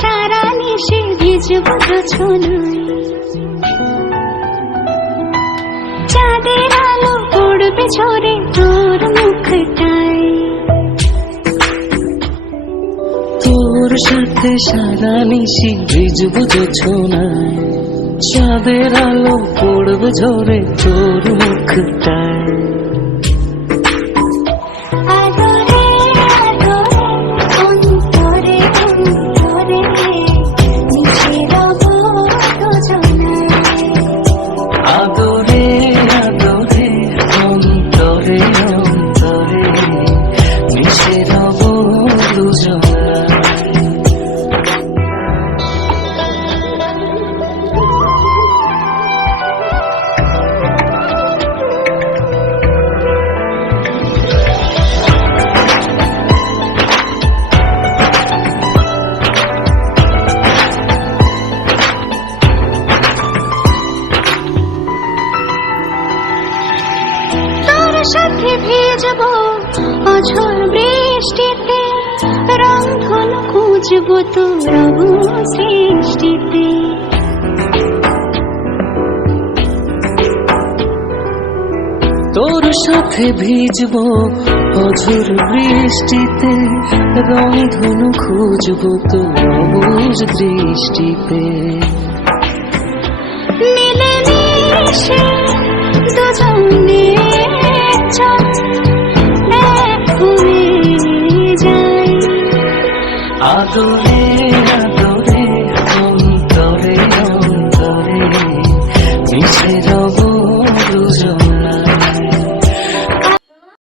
সারা নিশে ভিজব রচনায়, চাঁদের আলো পড়বে ঝরে তোর মুখটায়। তোর সাথে সারা নিশি ভিজব জোছনায়, চাঁদের আলো পড়বে ঝরে তোর মুখটায়। আদরে আদরে অন্তরে অন্তরে মিশে রব দুজনায়। সাথে ভিজব অঝোর বৃষ্টিতে, রংধন খুঁজব তোর সৃষ্টিতে। তোর সাথে ভিজব অঝোর বৃষ্টিতে, রংধনু খুঁজব তোর দৃষ্টিতে। মিলে মিশে দুজনে আদরে